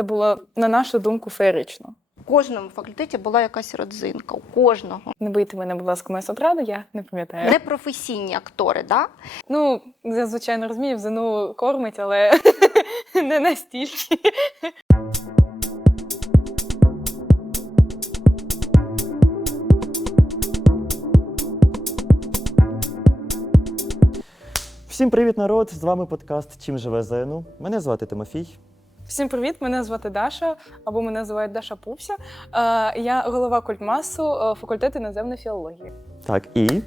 Це було, на нашу думку, феєрично. В кожному факультеті була якась родзинка, у кожного. Не бийте мене, будь ласка, моє сопрано, я не пам'ятаю. Непрофесійні актори, да? Ну, я звичайно розумію, в ЗНУ кормить, але не настільки. Всім привіт, народ! З вами подкаст Чим живе ЗНУ. Мене звати Тимофій. Всім привіт! Мене звати Даша, або мене називають Даша Пупся. Е, Я голова культмасу е, факультету іноземної філології. Так, і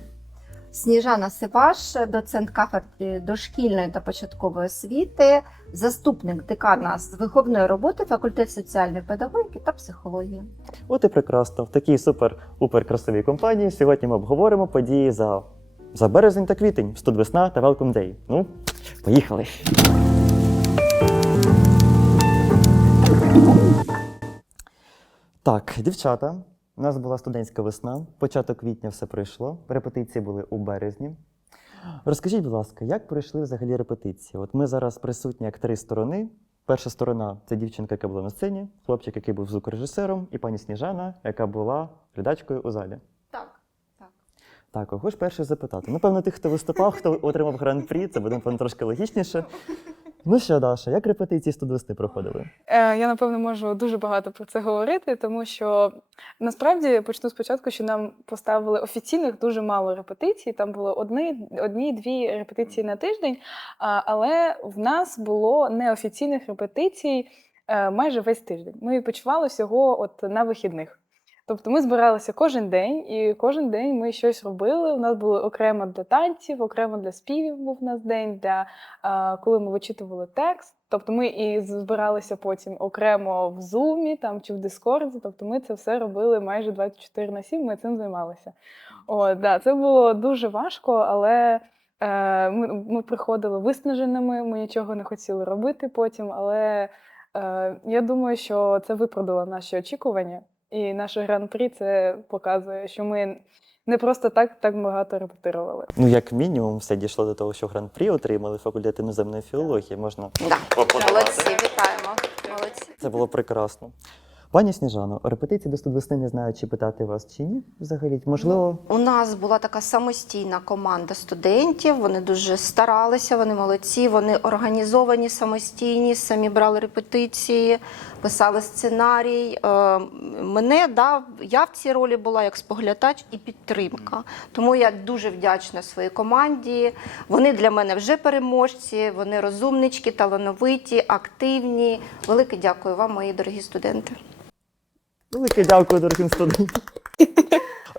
Сніжана Сиваш, доцент кафедри дошкільної та початкової освіти, заступник декана з виховної роботи, факультет соціальної педагогіки та психології. от і прекрасно. В такій супер-упер красивій компанії сьогодні ми обговоримо події за, за березень та квітень, Студвесна та Welcome Day. Ну, поїхали! Так, дівчата, у нас була студентська весна, початок квітня все пройшло, репетиції були у березні. Розкажіть, будь ласка, як пройшли взагалі репетиції? От ми зараз присутні як три сторони. Перша сторона це дівчинка, яка була на сцені, хлопчик, який був звукорежисером, і пані Сніжана, яка була глядачкою у залі. Так, так. Так, кого ж перше запитати? Напевно, тих, хто виступав, хто отримав гран-прі, це буде напевно, трошки логічніше. Ну що, Даша, як репетиції студвести проходили? Е, Я напевно можу дуже багато про це говорити, тому що насправді почну спочатку, що нам поставили офіційних дуже мало репетицій. Там було одні, одні-дві репетиції на тиждень, але в нас було неофіційних репетицій е, майже весь тиждень. Ми відпочивали всього от на вихідних. Тобто ми збиралися кожен день, і кожен день ми щось робили. У нас було окремо для танців, окремо для співів був у нас день, для коли ми вичитували текст. Тобто ми і збиралися потім окремо в Zoom там, чи в Discord. Тобто ми це все робили майже 24 на 7, ми цим займалися. О, да, це було дуже важко, але е, ми, ми приходили виснаженими, ми нічого не хотіли робити потім. Але е, я думаю, що це виправдало наші очікування. І наше гран-прі це показує, що ми не просто так так багато репетирували. Ну, як мінімум, все дійшло до того, що гран-прі отримали факультет іноземної філології. Можна Да. Молодці, вітаємо. Молодці. це було прекрасно. Пані Сніжано, репетиції до студвесни не знаю, чи питати вас чи ні. Взагалі, можливо, У нас була така самостійна команда студентів. Вони дуже старалися, вони молодці, вони організовані самостійні, самі брали репетиції, писали сценарій. Е, Мене да, я в цій ролі була як споглядач і підтримка. Тому я дуже вдячна своїй команді. Вони для мене вже переможці, вони розумнички, талановиті, активні. Велике дякую вам, мої дорогі студенти. Велике дякую дорогим студентам.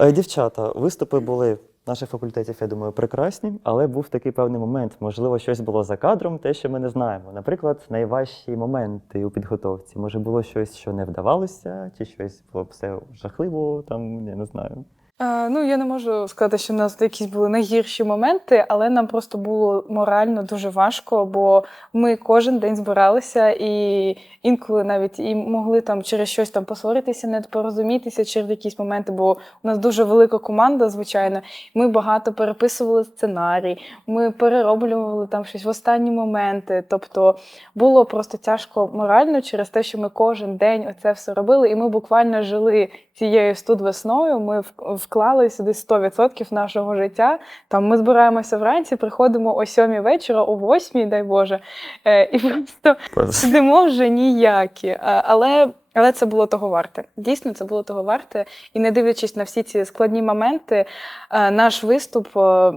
Е, Дівчата, виступи були наших факультетів, я думаю, прекрасні, але був такий певний момент. Можливо, щось було за кадром, те, що ми не знаємо. Наприклад, найважчі моменти у підготовці. Може, було щось, що не вдавалося, чи щось було все жахливо, там я не знаю. Е, ну, я не можу сказати, що в нас якісь були найгірші моменти, але нам просто було морально дуже важко, бо ми кожен день збиралися і інколи навіть і могли там через щось там посваритися, не порозумітися через якісь моменти, бо у нас дуже велика команда, звичайно. Ми багато переписували сценарій, ми перероблювали там щось в останні моменти. Тобто було просто тяжко морально через те, що ми кожен день оце все робили, і ми буквально жили цією студвесною. Ми в- вклали сюди 100% нашого життя. Там ми збираємося вранці, приходимо о 7 вечора, о 8, дай Боже, е, і просто сидимо вже ніякі. А, Але, але це було того варте. Дійсно, це було того варте. І не дивлячись на всі ці складні моменти, е, наш виступ е,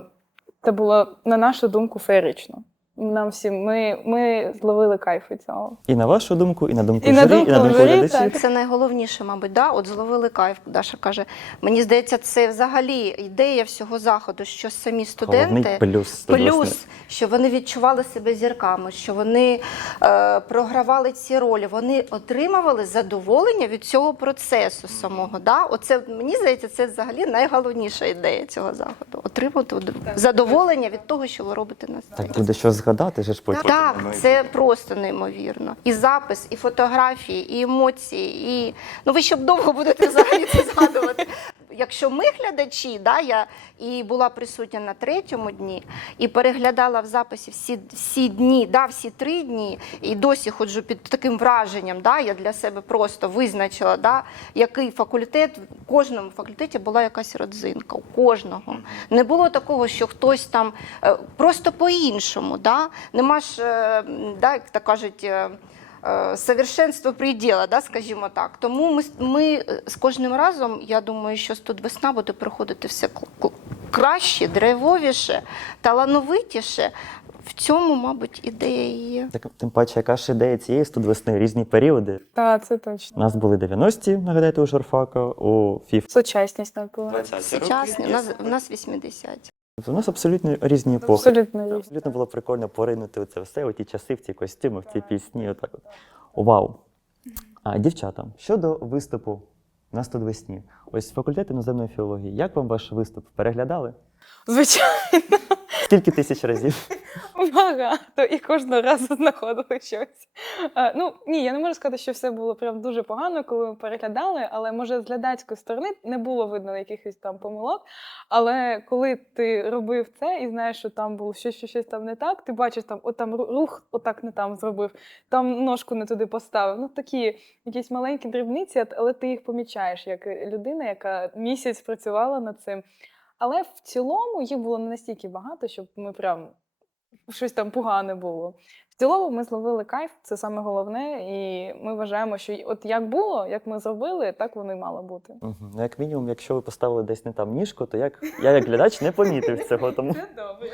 це було, на нашу думку, феєрично. Нам всім ми, ми зловили кайф від цього. І на вашу думку, і на думку І на думку і на думку журі, так. Це найголовніше, мабуть, да? От зловили кайф. Даша каже. Мені здається, це взагалі ідея всього заходу, що самі студенти. Плюс. Плюс, що вони відчували себе зірками, що вони е, програвали ці ролі, вони отримували задоволення від цього процесу самого. Да? Оце мені здається, це взагалі найголовніша ідея цього заходу. Отримати задоволення від того, що ви робите на сцені. Так буде що згадати, ж потім. Так, це просто неймовірно. І запис, і фотографії, і емоції, і ну ви ще довго будете взагалі це згадувати. Якщо ми глядачі, да, я і була присутня на третьому дні, і переглядала в записі всі, всі дні, да, всі три дні, і досі ходжу під таким враженням. Да, я для себе просто визначила, да, який факультет, в кожному факультеті була якась родзинка, у кожного. Не було такого, що хтось там е, просто по-іншому. Да? Нема ж, е, да, як то кажуть, е, совершенство приділа, да, скажімо так. Тому ми, с- ми е, з кожним разом, я думаю, що студвесна буде приходити все краще, драйвовіше, талановитіше. В цьому, мабуть, ідея є. Так, тим паче, яка ж ідея цієї студвесни, різні періоди. Так, це У точно. нас були 90-ті, нагадайте, у журфака, у ФІФ. Сучасність так була. Сучасні, у нас, у нас 80. У нас абсолютно різні епохи. Абсолютно різні. Абсолютно було прикольно поринути у це все, у ті часи, в ті костюми, в ці пісні. Отак от. Вау! А дівчата, щодо виступу на студвесні, ось факультет іноземної філології. Як вам ваш виступ? Переглядали? Звичайно, Скільки тисяч разів? багато і кожного разу знаходили щось. А, ну ні, я не можу сказати, що все було прям дуже погано, коли ми переглядали, але може з глядацької сторони не було видно якихось там помилок. Але коли ти робив це і знаєш, що там було щось, щось, щось там не так, ти бачиш там, от там ру- рух отак не там зробив, там ножку не туди поставив. Ну такі якісь маленькі дрібниці, але ти їх помічаєш як людина, яка місяць працювала над цим. Але в цілому їх було не настільки багато, щоб ми прям щось там погане було. В цілому ми зловили кайф, це саме головне, і ми вважаємо, що от як було, як ми зробили, так воно і мало бути. Ну, як мінімум, якщо ви поставили десь не там ніжку, то як я, як глядач, не помітив цього. Тому, добре.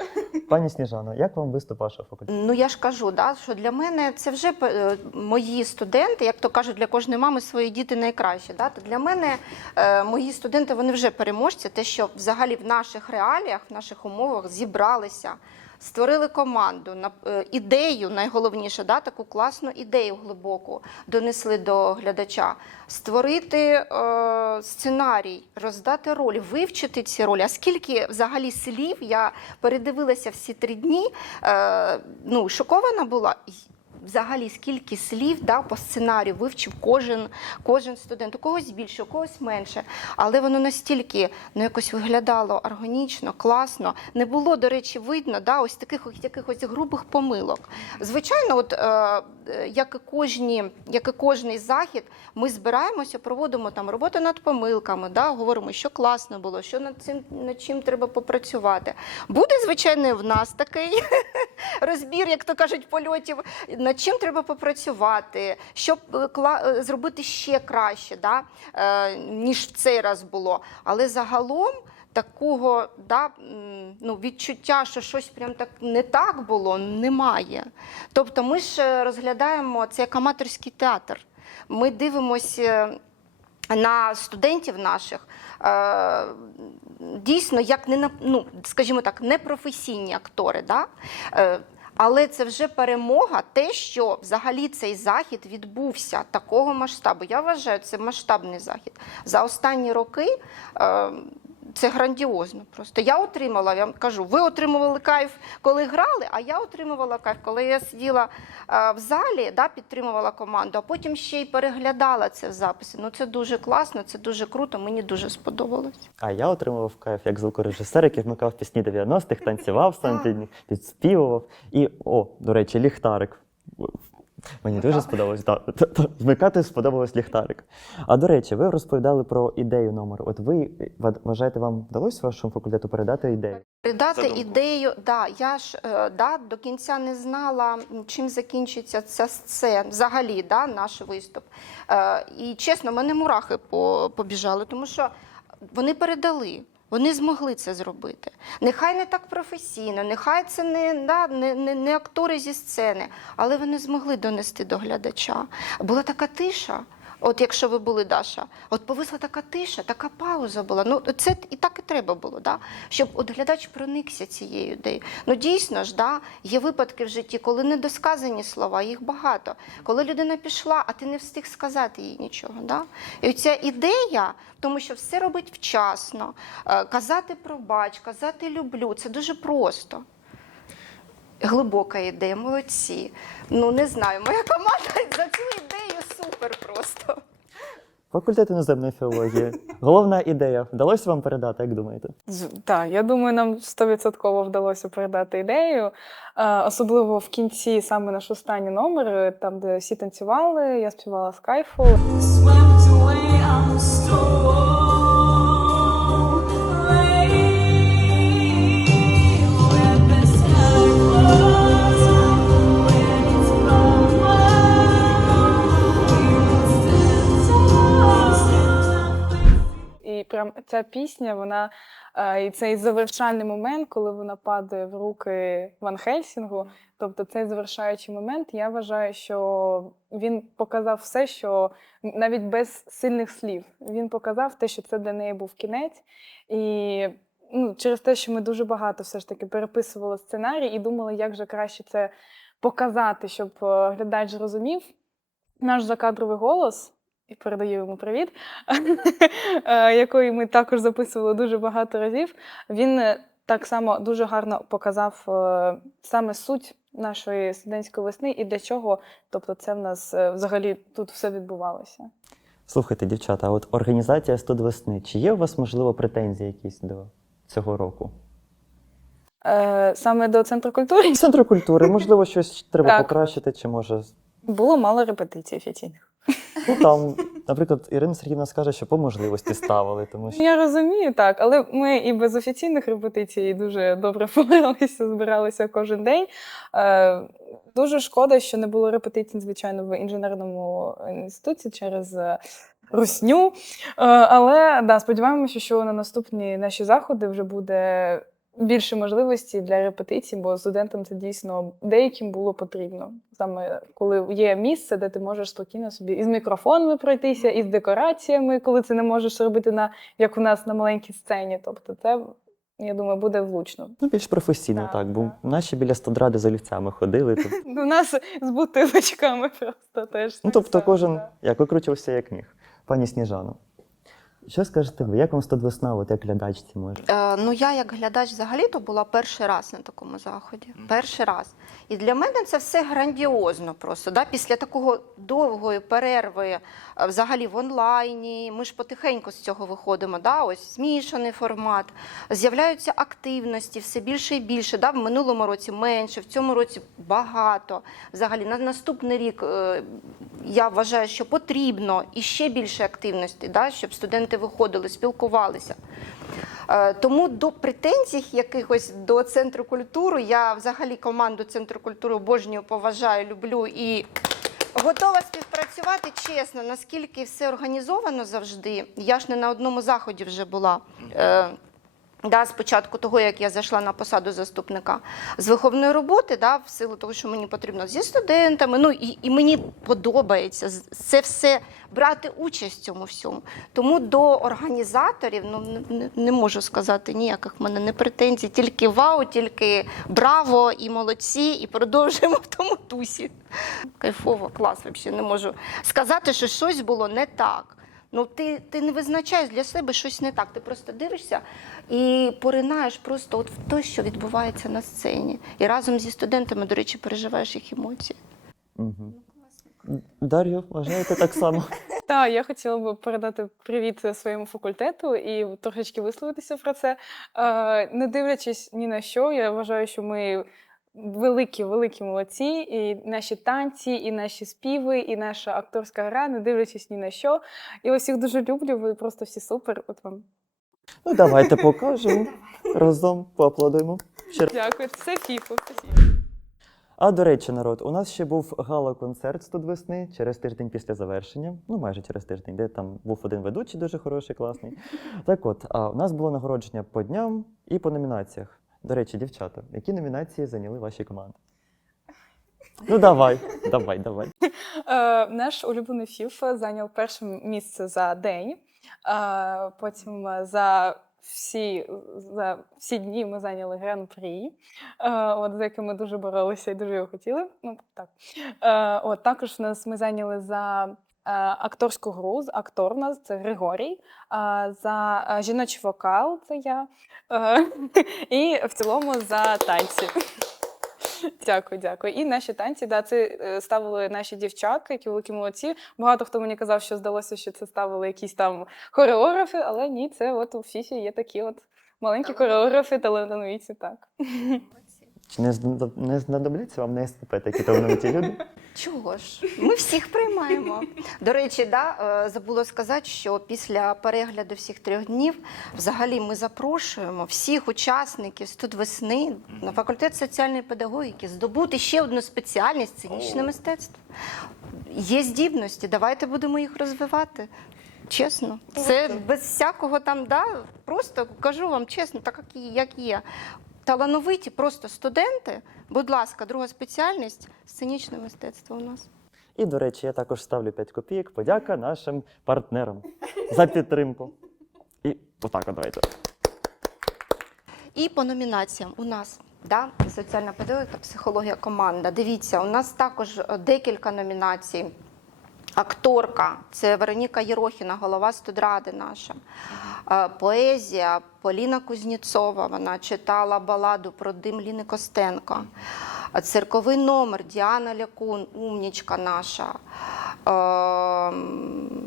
пані Сніжано, як вам виступ вашого факультету? Ну я ж кажу, да, що для мене це вже е, мої студенти, як то кажуть, для кожної мами свої діти найкраще. Да? То для мене е, мої студенти вони вже переможці, те, що взагалі в наших реаліях, в наших умовах зібралися. Створили команду на е, ідею, найголовніше, да, таку класну ідею глибоку донесли до глядача. Створити е, сценарій, роздати ролі, вивчити ці ролі. А скільки взагалі слів я передивилася всі три дні, е, ну, шокована була. Взагалі, скільки слів да, по сценарію вивчив кожен, кожен студент, у когось більше, у когось менше. Але воно настільки ну, якось виглядало органічно, класно. Не було, до речі, видно да, ось таких ось якихось грубих помилок. Звичайно, от, е, як, і кожні, як і кожний захід, ми збираємося, проводимо там роботу над помилками, да, говоримо, що класно було, що над цим над чим треба попрацювати. Буде, звичайно, в нас такий розбір, як то кажуть, польотів, над чим треба попрацювати, щоб е, е, зробити ще краще, да, е, ніж в цей раз було. Але загалом. Такого да, ну, відчуття, що щось прям так не так було, немає. Тобто ми ж розглядаємо це як аматорський театр. Ми дивимося на студентів наших дійсно як не ну, скажімо так, непрофесійні актори. Да? Але це вже перемога, те, що взагалі цей захід відбувся такого масштабу. Я вважаю, це масштабний захід. За останні роки е, це грандіозно. Просто я отримала, я вам кажу, ви отримували кайф, коли грали, а я отримувала кайф, коли я сиділа в залі, да, підтримувала команду, а потім ще й переглядала це в записі. Ну це дуже класно, це дуже круто, мені дуже сподобалось. А я отримував кайф як звукорежисер, який вмикав пісні 90-х, танцював сам під підспівував. І, о, до речі, ліхтарик. Мені дуже сподобалось. Так, та- та, вмикати сподобалось ліхтарик. А до речі, ви розповідали про ідею номеру. От ви ва- вважаєте, вам вдалося вашому факультету передати ідею? Передати Задумку. ідею, да, я ж е, да, до кінця не знала, чим закінчиться ця сцена, взагалі, да, наш виступ. Е, і чесно, мене мурахи побіжали, тому що вони передали. Вони змогли це зробити. Нехай не так професійно, нехай це не, да, не, не, не актори зі сцени, але вони змогли донести до глядача. Була така тиша. От якщо ви були Даша, от повисла така тиша, така пауза була. Ну це і так і треба було, да? щоб от глядач проникся цією ідеєю. Ну дійсно ж, да, є випадки в житті, коли недосказані слова, їх багато. Коли людина пішла, а ти не встиг сказати їй нічого. Да? І ця ідея, тому що все робить вчасно, е, казати пробач, казати люблю, це дуже просто. Глибока ідея, молодці. Ну не знаю, моя команда за цю ідею супер просто. Факультет іноземної філології. Головна ідея. Вдалося вам передати, як думаєте? Так, я думаю, нам стовідсотково вдалося передати ідею. Е, Особливо в кінці, саме наш останній номер, е, там, де всі танцювали, я співала з кайфу. І прям ця пісня, вона е, і цей завершальний момент, коли вона падає в руки Ван Хельсінгу. Тобто цей завершаючий момент, я вважаю, що він показав все, що навіть без сильних слів. Він показав те, що це для неї був кінець. І ну, через те, що ми дуже багато все ж таки переписували сценарій і думали, як же краще це показати, щоб е, глядач зрозумів. Наш закадровий голос, і передаю йому привіт, е, якої ми також записували дуже багато разів. Він е, так само дуже гарно показав е, саме суть нашої студентської весни і для чого. Тобто, це в нас взагалі тут все відбувалося. Слухайте, дівчата, а от організація «Студ весни. Чи є у вас, можливо, претензії якісь до цього року? Е, Саме до центру культури Центру культури, можливо, щось треба покращити, чи може. було мало репетицій офіційних. Ну там, наприклад, Ірина Сергіївна скаже, що по можливості ставили, тому що Я розумію, так, але ми і без офіційних репетицій дуже добре впоралися, збиралися кожен день. Е, дуже шкода, що не було репетицій, звичайно, в інженерному інституті через е, русню. Е, але да, сподіваємося, що на наступні наші заходи вже буде більше можливості для репетицій, бо студентам це дійсно деяким було потрібно. Саме коли є місце, де ти можеш спокійно собі із мікрофонами пройтися, і з декораціями, коли це не можеш робити на як у нас на маленькій сцені. Тобто, це я думаю, буде влучно. ну, більш професійно, Так, так, бо так. наші біля стодради з олівцями ходили. У нас з бутилочками просто теж. Ну, тобто кожен як викручувався, як міг. Пані Сніжано. Що скажете ви? Як вам «Студ весна, от як глядачці може? Е, ну, я як глядач взагалі то була перший раз на такому заході. Перший раз. І для мене це все грандіозно просто. Да? Після такого довгої перерви, е, взагалі в онлайні, ми ж потихеньку з цього виходимо. Да? Ось змішаний формат, з'являються активності все більше і більше. Да? В минулому році менше, в цьому році багато. Взагалі на наступний рік е, я вважаю, що потрібно і ще більше активності, да? щоб студенти виходили, спілкувалися. Е, Тому до претензій якихось до центру культури я взагалі команду центру культури обожнюю, поважаю, люблю і готова співпрацювати чесно. Наскільки все організовано завжди. Я ж не на одному заході вже була. Да, спочатку того, як я зайшла на посаду заступника з виховної роботи, да, в силу того, що мені потрібно зі студентами. Ну і, і мені подобається це все брати участь в цьому всьому. Тому до організаторів ну не, не можу сказати ніяких в мене не претензій, тільки вау, тільки браво і молодці, і продовжуємо в тому тусі. Кайфово, клас, взагалі не можу сказати, що щось було не так. Ну, ти, ти не визначаєш для себе щось не так. Ти просто дивишся і поринаєш просто от в те, що відбувається на сцені. І разом зі студентами, до речі, переживаєш їх емоції. Угу. Дар'ю, вважаєте так само? Так, я хотіла би передати привіт своєму факультету і трошечки висловитися про це. Е, Не дивлячись ні на що, я вважаю, що ми великі, великі молодці, і наші танці, і наші співи, і наша акторська гра, не дивлячись ні на що. Я вас всіх дуже люблю, ви просто всі супер. От вам Ну, давайте покажемо. Разом поаплодуємо. Ще раз. дякую. Це фіфу. А до речі, народ, у нас ще був гала-концерт «Студ весни через тиждень після завершення. Ну, майже через тиждень, де там був один ведучий дуже хороший, класний. Так от, а у нас було нагородження по дням і по номінаціях. До речі, дівчата, які номінації зайняли ваші команди? Ну, давай, давай, давай. Е, наш улюблений фіф зайняв перше місце за день. Е, потім за всі, за всі дні ми зайняли гран-прі, е, от, за яким ми дуже боролися і дуже його хотіли. Ну, так. Е, от, також нас ми зайняли за акторську гру, з актор у нас це Григорій, е, за е, жіночий вокал це я. Е, і в цілому за танці. Дякую, дякую. І наші танці, да, це е, ставили наші дівчатки, які великі молодці. Багато хто мені казав, що здалося, що це ставили якісь там хореографи, але ні, це от у Фіфі є такі от маленькі хореографи, талановиті, так. Чи не, знадоб- не знадобляться вам на СПП такі талановиті люди? Чого ж? Ми всіх приймаємо. До речі, да, е, забула сказати, що після перегляду всіх трьох днів взагалі ми запрошуємо всіх учасників студвесни на факультет соціальної педагогіки здобути ще одну спеціальність сценічне мистецтво. Є здібності, давайте будемо їх розвивати. Чесно, це без всякого там, да, просто кажу вам чесно, так як є- як є. Талановиті просто студенти, будь ласка, друга спеціальність сценічне мистецтво у нас. І, до речі, я також ставлю 5 копійок. Подяка нашим партнерам за підтримку. І отак от давайте. І по номінаціям у нас да, соціальна педагогіка, психологія команда. Дивіться, у нас також е, декілька номінацій. Акторка це Вероніка Єрохіна, голова студради наша. Е, Поезія Поліна Кузніцова. Вона читала баладу про дим Ліни Костенко. Е, Цирковий номер Діана Лякун, умнічка наша. Ем,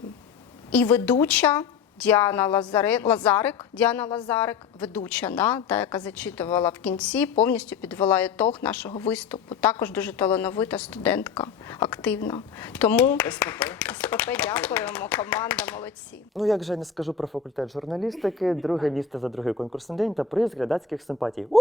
І ведуча Діана Лазари... Лазарик, Діана Лазарик, ведуча, да, та, яка зачитувала в кінці, повністю підвела ітог нашого виступу. Також дуже талановита студентка, активна. Тому СПП дякуємо, команда молодці. Ну, як же я не скажу про факультет журналістики, друге місце за другий конкурсний день та приз глядацьких симпатій. у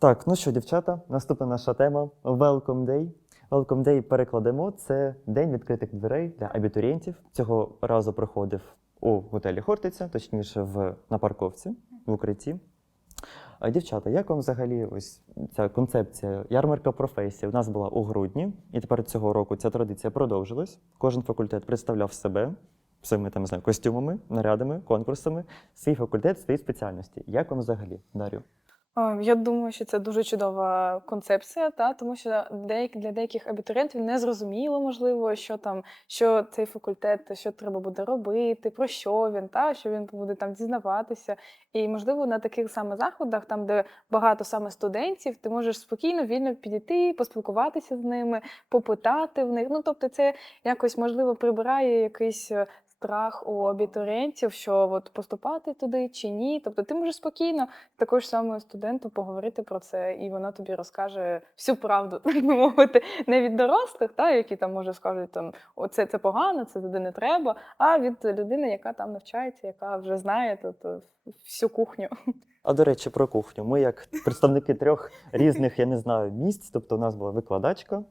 Так, ну що, дівчата, наступна наша тема Welcome Day. Welcome Day перекладемо. Це день відкритих дверей для абітурієнтів. Цього разу проходив у готелі Хортиця, точніше, в, на парковці в укритті. А, Дівчата, як вам взагалі ось ця концепція ярмарка професій? У нас була у грудні, і тепер цього року ця традиція продовжилась. Кожен факультет представляв себе своїми там знаю, костюмами, нарядами, конкурсами, свій факультет, свої спеціальності. Як вам взагалі, Дар'ю? Е, Я думаю, що це дуже чудова концепція, та тому що деякі для деяких абітурієнтів не зрозуміло, можливо, що там, що цей факультет, що треба буде робити, про що він, та що він буде там дізнаватися. І можливо на таких саме заходах, там де багато саме студентів, ти можеш спокійно, вільно підійти, поспілкуватися з ними, попитати в них. Ну тобто, це якось можливо прибирає якийсь. Страх у абітурієнтів, що от поступати туди чи ні. Тобто ти можеш спокійно також саме студенту поговорити про це, і вона тобі розкаже всю правду, так би мовити, не від дорослих, та, які там може скажуть там оце це погано, це туди не треба, а від людини, яка там навчається, яка вже знає тобто, всю кухню. А до речі, про кухню. Ми, як представники трьох різних, я не знаю, місць. Тобто, у нас була викладачка,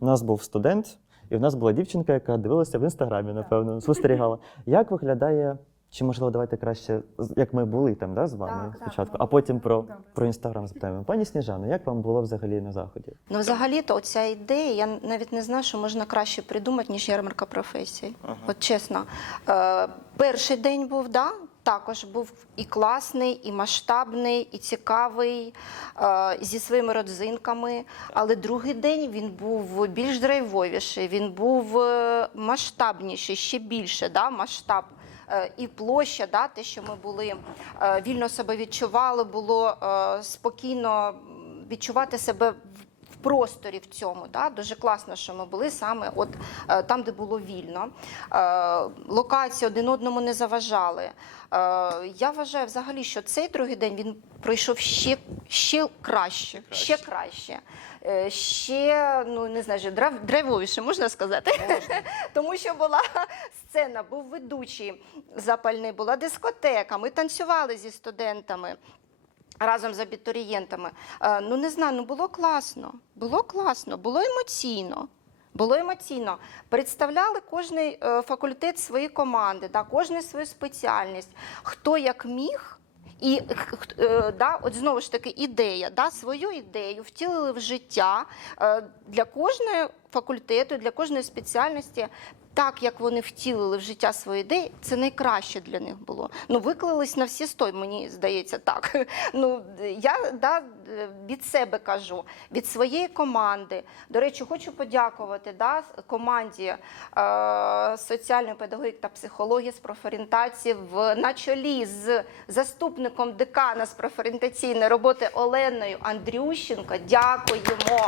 у нас був студент, і у нас була дівчинка, яка дивилася в інстаграмі, напевно, спостерігала. Як виглядає, чи можливо, давайте краще, як ми були там, да, з вами Так, так, спочатку, ну, а потім про, добре. про інстаграм запитаємо. Пані Сніжано, як вам було взагалі на заході? Ну, взагалі-то оця ідея, я навіть не знаю, що можна краще придумати, ніж ярмарка професій. От чесно. Е, перший день був, да, також був і класний, і масштабний, і цікавий, е, зі своїми родзинками. Але другий день він був більш драйвовіший, він був е, масштабніший, ще більше да, масштаб. Е, І площа, да, те, що ми були вільно себе відчували, було спокійно відчувати себе в просторі в цьому. Да? Дуже класно, що ми були саме от е, там, де було вільно. Е, Локації один одному не заважали. Е, Я вважаю взагалі, що цей другий день він пройшов ще, ще краще, ще краще. Ще ну не знаю, драйв- драйвовіше можна сказати, тому що була сцена, був ведучий запальний, була дискотека. Ми танцювали зі студентами разом з абітурієнтами. Е, Ну не знаю, ну було класно. Було класно, було емоційно. Було емоційно. Представляли кожен е, факультет свої команди, да, кожен свою спеціальність. Хто як міг. І е, да, от знову ж таки ідея, да, свою ідею втілили в життя. Для кожної факультету, для кожної спеціальності, так як вони втілили в життя свої ідеї, це найкраще для них було. Ну, виклались на всі сто, мені здається, так. Ну, я да, від себе кажу, від своєї команди. До речі, хочу подякувати да, команді е, соціальної педагогіки та психології з профорієнтації в на чолі з заступником декана з профорієнтаційної роботи Оленою Андрющенко. Дякуємо.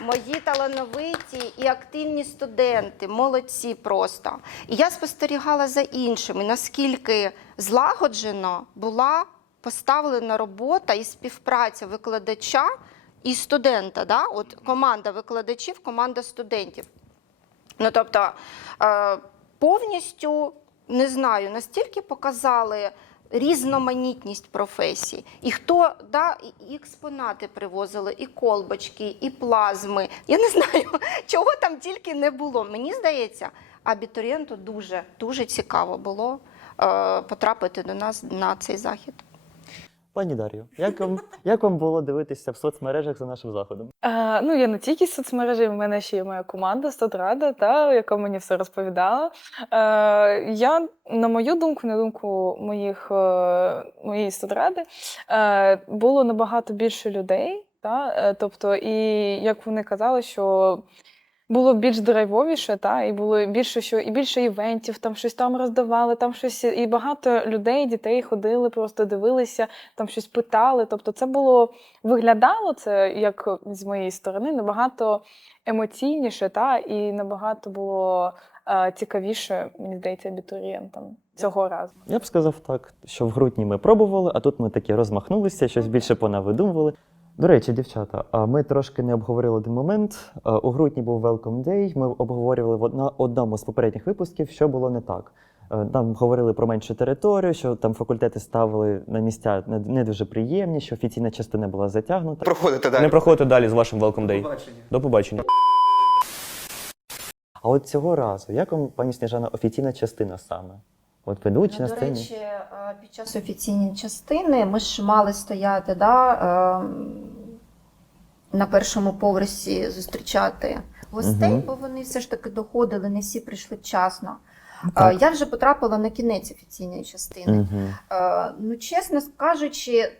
Мої талановиті і активні студенти, молодці просто. І я спостерігала за іншими, наскільки злагоджено була поставлена робота і співпраця викладача і студента. Да? От команда викладачів, команда студентів. Ну тобто е, повністю не знаю, настільки показали різноманітність професій. І хто да, і- експонати привозили, і колбочки, і плазми. Я не знаю, чого там тільки не було. Мені здається, абітурієнту дуже дуже цікаво було е, потрапити до нас на цей захід. Пані Дар'ю, як вам, як вам було дивитися в соцмережах за нашим заходом? Е, ну, я не тільки соцмережі, в мене ще є моя команда Стадрада, та, яка мені все розповідала. Е, я, на мою думку, на думку моїх, е, моєї студради, е, було набагато більше людей. Та, е, тобто, і як вони казали, що було більш драйвовіше, та, і було більше, що, і більше івентів, там щось там роздавали, там щось, і багато людей, дітей ходили, просто дивилися, там щось питали. Тобто, це було виглядало це як з моєї сторони набагато емоційніше, та і набагато було е, цікавіше, мені здається, абітурієнтам цього разу. Я б сказав так, що в грудні ми пробували, а тут ми таки розмахнулися, щось більше понавидумували. До речі, дівчата, а ми трошки не обговорили один момент. У грудні був Welcome Day. Ми обговорювали в одному з попередніх випусків, що було не так. Е, Там говорили про меншу територію, що там факультети ставили на місця не, дуже приємні, що офіційна частина була затягнута. Проходите далі. Не проходьте далі з вашим Welcome Day. До побачення. А от цього разу, як вам, пані Сніжана, офіційна частина саме? От ведучі Ну, на до речі, під час офіційної частини ми ж мали стояти да, ем, на першому поверсі зустрічати гостей, Мгм. бо вони все ж таки доходили, не всі прийшли вчасно. Так. Я вже потрапила на кінець офіційної частини. Угу. Ну, чесно кажучи,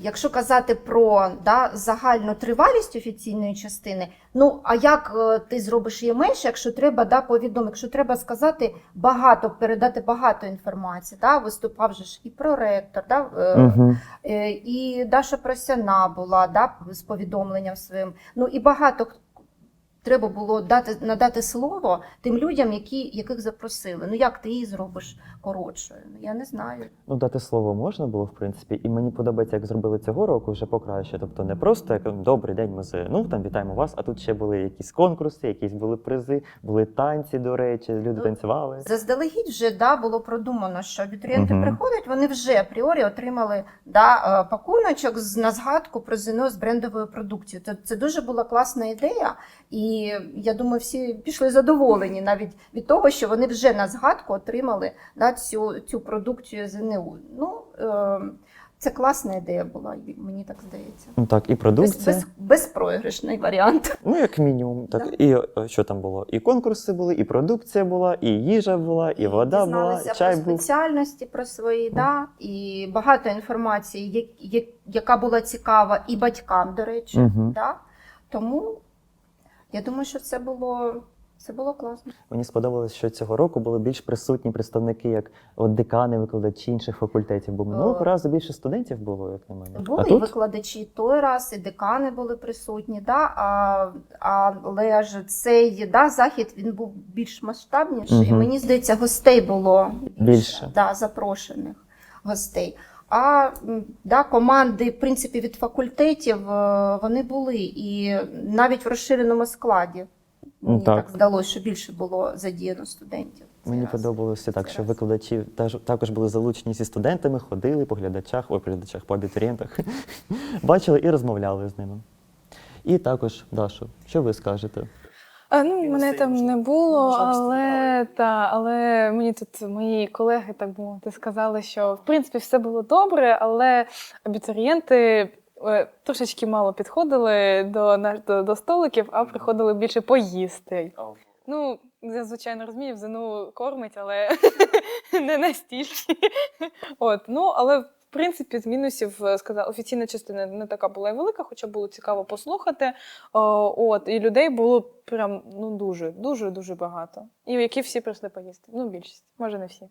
якщо казати про да, загальну тривалість офіційної частини, ну а як е, ти зробиш її менше, якщо треба да, повідомити, якщо треба сказати багато, передати багато інформації, да, виступав же ж і проректор, да, Угу. і Даша Просяна була да, з повідомленням своїм. Ну і багато х- треба було дати, надати слово тим людям, які, яких запросили. Ну як ти її зробиш коротшою? Ну я не знаю. Ну, дати слово можна було, в принципі, і мені подобається, як зробили цього року вже покраще. Тобто не просто як добрий день, ми ну там вітаємо вас, а тут ще були якісь конкурси, якісь були призи, були танці, до речі, люди Ну, танцювали. Заздалегідь вже да, було продумано, що абітурієнти Мгм. приходять, вони вже апріорі отримали да, е, пакуночок з, на згадку про ЗНО з брендовою продукцією. Це, це дуже була класна ідея, і я думаю, всі пішли задоволені навіть від того, що вони вже на згадку отримали да, цю, цю продукцію ЗНУ. Ну, е, це класна ідея була, мені так здається. Ну так, і продукція. без, безпроіграшний варіант. Ну, як мінімум, так. Да. І е, що там було? І конкурси були, і продукція була, і їжа була, і вода була, чай про був. спеціальності про свої, да, і багато інформації, я- я- яка була цікава і батькам, до речі. Мгм. Да. Тому я думаю, що це було, це було класно. Мені сподобалось, що цього року були більш присутні представники, як от декани, викладачі інших факультетів, бо минулого О. разу більше студентів було, як на мене. Були а і тут викладачі той раз, і декани були присутні, да, а, але ж цей да, захід він був більш масштабніший. І мені здається, гостей було Більше. Да, запрошених гостей. А да, команди, в принципі, від факультетів е, вони були і навіть в розширеному складі. Мені Ну, так. так. здалося, що більше було задіяно студентів. Мені раз. подобалося так, Цей що раз. викладачі також були залучені зі студентами, ходили по глядачах, ой, по глядачах, по абітурієнтах, бачили і розмовляли з ними. І також, Дашо, що ви скажете? А, ну, мене там не було, але, та, але мені тут мої колеги, так би мовити, сказали, що в принципі все було добре, але абітурієнти е, трошечки мало підходили до, до, до столиків, а приходили більше поїсти. Ну, я звичайно розумію, ЗНУ кормить, але не настільки. От, ну, але в принципі, з мінусів е, сказала, офіційна частина не така була і велика, хоча було цікаво послухати. От, і людей було прям ну дуже, дуже, дуже багато. І які всі прийшли поїсти. Ну, більшість, може, не всі.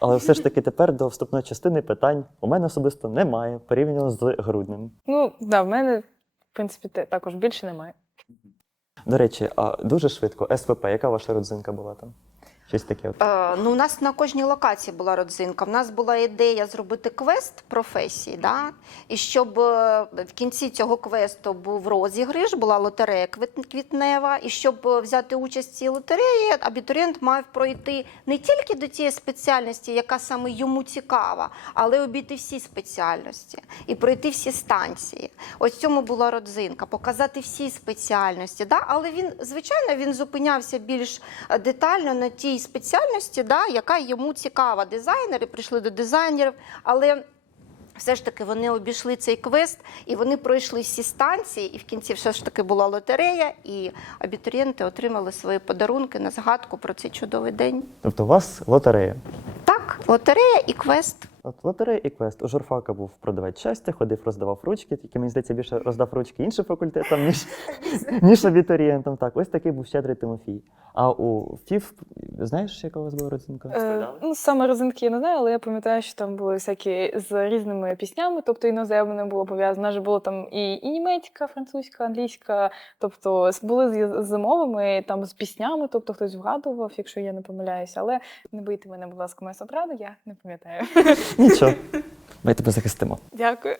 Але все ж таки тепер до вступної частини питань у мене особисто немає порівняно з груднем. Ну, да, в мене, в принципі, також більше немає. До речі, а дуже швидко, СВП, яка ваша родзинка була там? Щось таке. От. Е, ну, у нас на кожній локації була родзинка. У нас була ідея зробити квест професії, да? і щоб е, в кінці цього квесту був розіграш, була лотерея квітнева, і щоб е, взяти участь в цій лотереї, абітурієнт мав пройти не тільки до тієї спеціальності, яка саме йому цікава, але обійти всі спеціальності і пройти всі станції. Ось цьому була родзинка, показати всі спеціальності. Да? Але він, звичайно, він зупинявся більш е, детально на тій спеціальності, да, яка йому цікава. Дизайнери прийшли до дизайнерів, але все ж таки вони обійшли цей квест і вони пройшли всі станції, і в кінці все ж таки була лотерея, і абітурієнти отримали свої подарунки на згадку про цей чудовий день. Тобто у вас лотерея. Так, лотерея і квест. От лотерея і квест. У журфака був продавець щастя, ходив, роздавав ручки, тільки мені здається, більше роздав ручки іншим факультетам, ніж, ніж абітурієнтам. Так, ось такий був щедрий Тимофій. А у ФІФ, знаєш, яка у вас була родзинка? Е, ну, саме розинки я не знаю, але я пам'ятаю, що там були всякі з різними піснями, тобто іноземне було пов'язано. Аже було там і, і німецька, французька, англійська, тобто були з, з мовами, там з піснями, тобто хтось вгадував, якщо я не помиляюся. Але не бийте мене, будь ласка, моє обраду, я не пам'ятаю. Нічого. Ми тебе захистимо. Дякую.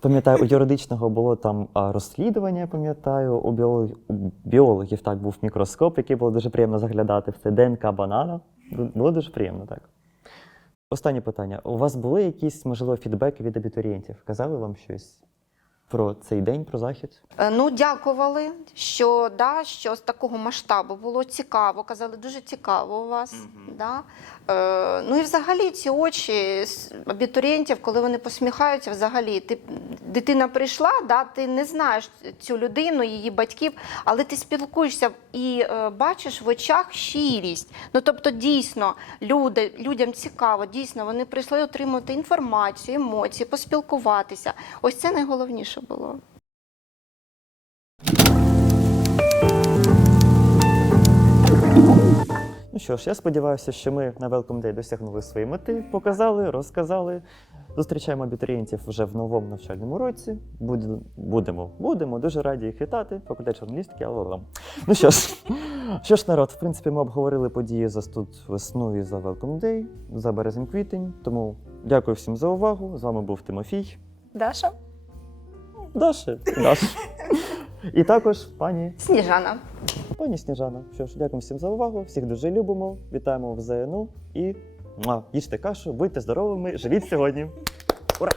Пам'ятаю, у юридичного було там а, розслідування, пам'ятаю, у біолог... у біологів так був мікроскоп, який було дуже приємно заглядати в це ДНК банана. Було дуже приємно, так. Останнє питання. У вас були якісь, можливо, фідбеки від абітурієнтів? Казали вам щось про цей день, про захід? Е, Ну, дякували, що, да, що з такого масштабу було цікаво. Казали, дуже цікаво у вас. Да? Е, ну і взагалі ці очі абітурієнтів, коли вони посміхаються, взагалі, ти, дитина прийшла, да, ти не знаєш цю людину, її батьків, але ти спілкуєшся і е, бачиш в очах щирість. Ну, тобто, дійсно, люди, людям цікаво, дійсно, вони прийшли отримати інформацію, емоції, поспілкуватися. Ось це найголовніше було. Ну що ж, я сподіваюся, що ми на Welcome Day досягнули своєї мети, показали, розказали. Зустрічаємо абітурієнтів вже в новому навчальному році. Буд- Будемо, будемо дуже раді їх вітати. Факультет журналістики, але Ну що ж, що ж, народ, в принципі, ми обговорили події за тут весну і за Welcome Day, за березень-квітень. Тому дякую всім за увагу. З вами був Тимофій. Даша? Даша. Даша. І також пані Сніжана. Пані Сніжана, що ж, дякую всім за увагу. Всіх дуже любимо. Вітаємо в ЗНУ і муа, їжте кашу, будьте здоровими, живіть сьогодні. Ура!